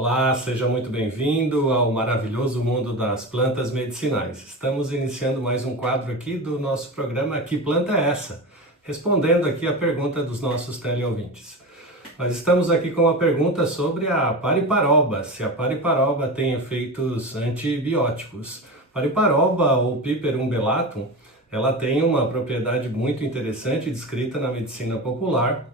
Olá, seja muito bem-vindo ao maravilhoso mundo das plantas medicinais. Estamos iniciando mais um quadro aqui do nosso programa Que Planta é Essa? Respondendo aqui a pergunta dos nossos teleouvintes. Nós estamos aqui com uma pergunta sobre a pariparoba, se a pariparoba tem efeitos antibióticos. Pariparoba ou Piper umbellatum, ela tem uma propriedade muito interessante descrita na medicina popular,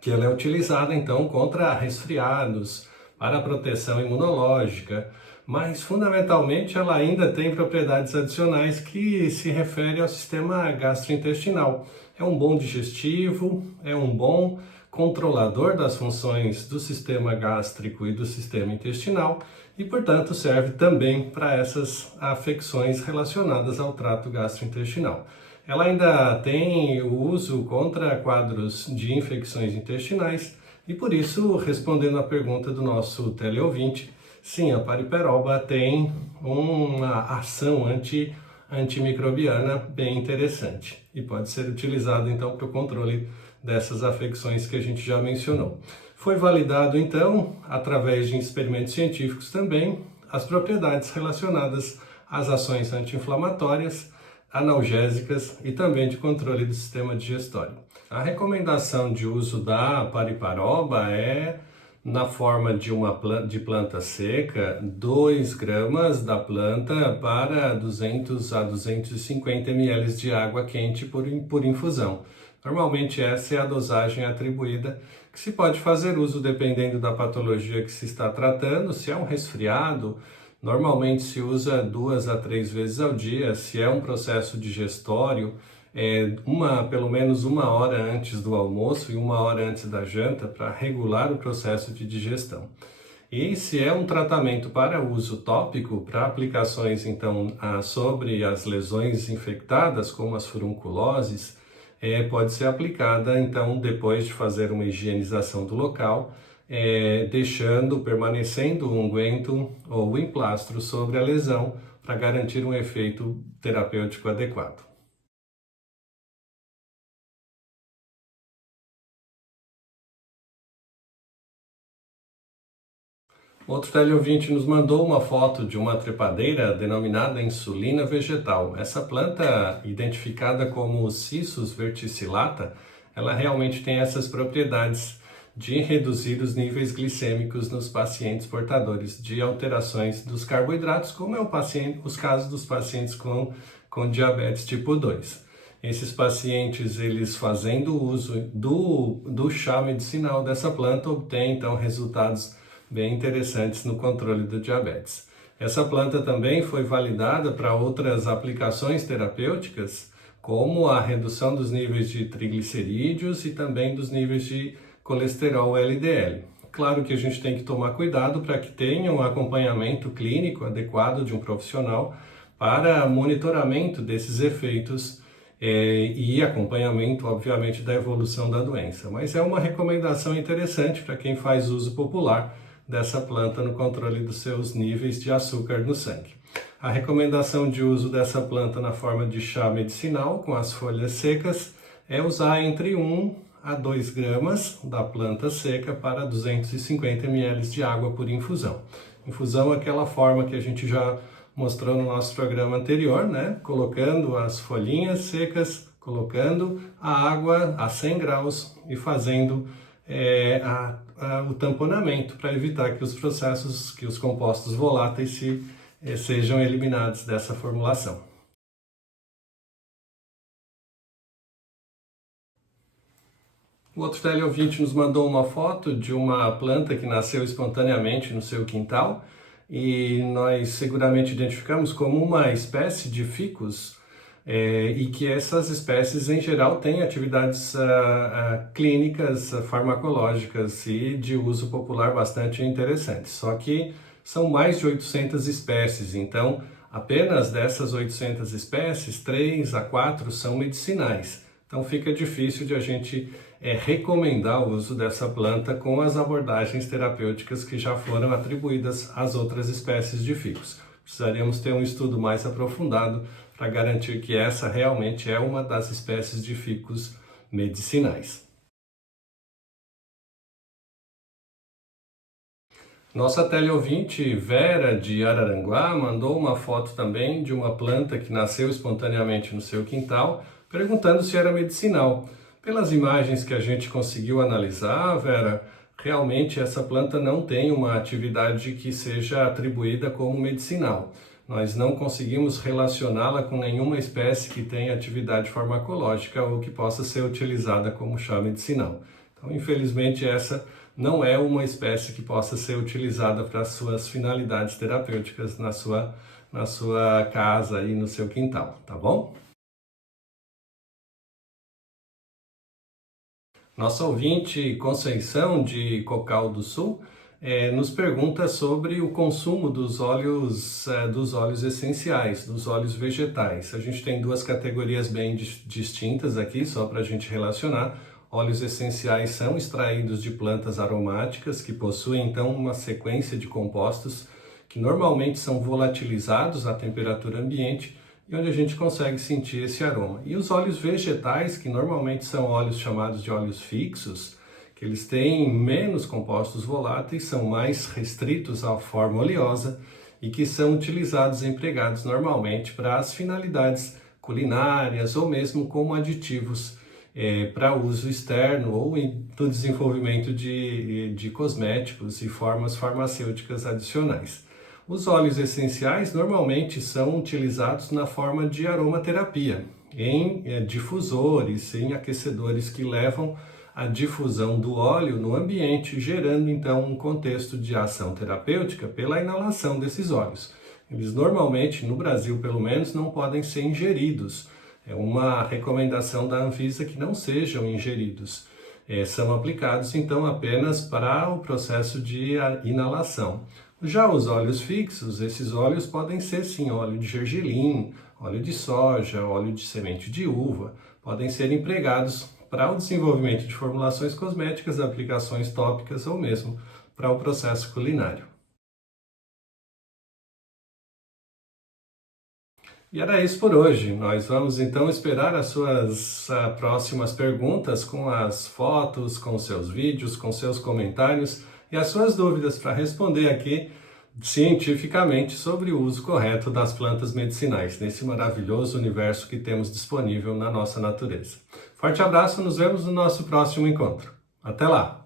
que ela é utilizada então contra resfriados, para a proteção imunológica, mas fundamentalmente ela ainda tem propriedades adicionais que se referem ao sistema gastrointestinal. É um bom digestivo, é um bom controlador das funções do sistema gástrico e do sistema intestinal e, portanto, serve também para essas afecções relacionadas ao trato gastrointestinal. Ela ainda tem o uso contra quadros de infecções intestinais e por isso, respondendo à pergunta do nosso teleouvinte, sim, a pariperoba tem uma ação antimicrobiana bem interessante e pode ser utilizada então para o controle dessas afecções que a gente já mencionou. Foi validado então, através de experimentos científicos também, as propriedades relacionadas às ações anti-inflamatórias, analgésicas e também de controle do sistema digestório. A recomendação de uso da pariparoba é na forma de de planta seca, 2 gramas da planta para 200 a 250 ml de água quente por infusão. Normalmente essa é a dosagem atribuída, que se pode fazer uso dependendo da patologia que se está tratando. Se é um resfriado, normalmente se usa 2 a 3 vezes ao dia. Se é um processo digestório, pelo menos 1 hora antes do almoço e 1 hora antes da janta para regular o processo de digestão. E se é um tratamento para uso tópico, para aplicações então sobre as lesões infectadas, como as furunculoses, pode ser aplicada então depois de fazer uma higienização do local, permanecendo o unguento ou o emplastro sobre a lesão para garantir um efeito terapêutico adequado. Outro teleouvinte nos mandou uma foto de uma trepadeira denominada insulina vegetal. Essa planta, identificada como Cissus verticillata, ela realmente tem essas propriedades de reduzir os níveis glicêmicos nos pacientes portadores de alterações dos carboidratos, como é os casos dos pacientes com diabetes tipo 2. Esses pacientes, eles fazendo uso do chá medicinal dessa planta, obtêm então resultados bem interessantes no controle do diabetes. Essa planta também foi validada para outras aplicações terapêuticas, como a redução dos níveis de triglicerídeos e também dos níveis de colesterol LDL. Claro que a gente tem que tomar cuidado para que tenha um acompanhamento clínico adequado de um profissional para monitoramento desses efeitos e acompanhamento, obviamente, da evolução da doença. Mas é uma recomendação interessante para quem faz uso popular dessa planta no controle dos seus níveis de açúcar no sangue. A recomendação de uso dessa planta na forma de chá medicinal com as folhas secas é usar entre 1 a 2 gramas da planta seca para 250 ml de água por infusão. Infusão é aquela forma que a gente já mostrou no nosso programa anterior, né? Colocando as folhinhas secas, colocando a água a 100 graus e fazendo o tamponamento para evitar que os compostos voláteis sejam eliminados dessa formulação. O outro teleouvinte nos mandou uma foto de uma planta que nasceu espontaneamente no seu quintal e nós seguramente identificamos como uma espécie de ficus, e que essas espécies em geral têm atividades clínicas, farmacológicas e de uso popular bastante interessantes. Só que são mais de 800 espécies, então apenas dessas 800 espécies, 3 a 4 são medicinais. Então fica difícil de a gente recomendar o uso dessa planta com as abordagens terapêuticas que já foram atribuídas às outras espécies de ficus. Precisaríamos ter um estudo mais aprofundado para garantir que essa realmente é uma das espécies de ficus medicinais. Nossa teleouvinte Vera de Araranguá mandou uma foto também de uma planta que nasceu espontaneamente no seu quintal, perguntando se era medicinal. Pelas imagens que a gente conseguiu analisar, Vera, realmente essa planta não tem uma atividade que seja atribuída como medicinal. Nós não conseguimos relacioná-la com nenhuma espécie que tenha atividade farmacológica ou que possa ser utilizada como chá medicinal. Então, infelizmente, essa não é uma espécie que possa ser utilizada para suas finalidades terapêuticas na sua casa e no seu quintal, tá bom? Nossa ouvinte Conceição de Cocal do Sul nos pergunta sobre o consumo dos óleos essenciais, dos óleos vegetais. A gente tem duas categorias bem distintas aqui, só para a gente relacionar. Óleos essenciais são extraídos de plantas aromáticas que possuem então uma sequência de compostos que normalmente são volatilizados à temperatura ambiente e onde a gente consegue sentir esse aroma. E os óleos vegetais, que normalmente são óleos chamados de óleos fixos, que eles têm menos compostos voláteis, são mais restritos à forma oleosa e que são utilizados e empregados normalmente para as finalidades culinárias ou mesmo como aditivos para uso externo ou no desenvolvimento de cosméticos e formas farmacêuticas adicionais. Os óleos essenciais normalmente são utilizados na forma de aromaterapia, em difusores, em aquecedores que levam a difusão do óleo no ambiente, gerando então um contexto de ação terapêutica pela inalação desses óleos. Eles normalmente, no Brasil pelo menos, não podem ser ingeridos. É uma recomendação da Anvisa que não sejam ingeridos. São aplicados então apenas para o processo de inalação. Já os óleos fixos, esses óleos podem ser sim óleo de gergelim, óleo de soja, óleo de semente de uva, podem ser empregados para o desenvolvimento de formulações cosméticas, aplicações tópicas ou mesmo para o processo culinário. E era isso por hoje. Nós vamos então esperar as suas próximas perguntas com as fotos, com seus vídeos, com seus comentários e as suas dúvidas para responder aqui cientificamente sobre o uso correto das plantas medicinais nesse maravilhoso universo que temos disponível na nossa natureza. Forte abraço, nos vemos no nosso próximo encontro. Até lá!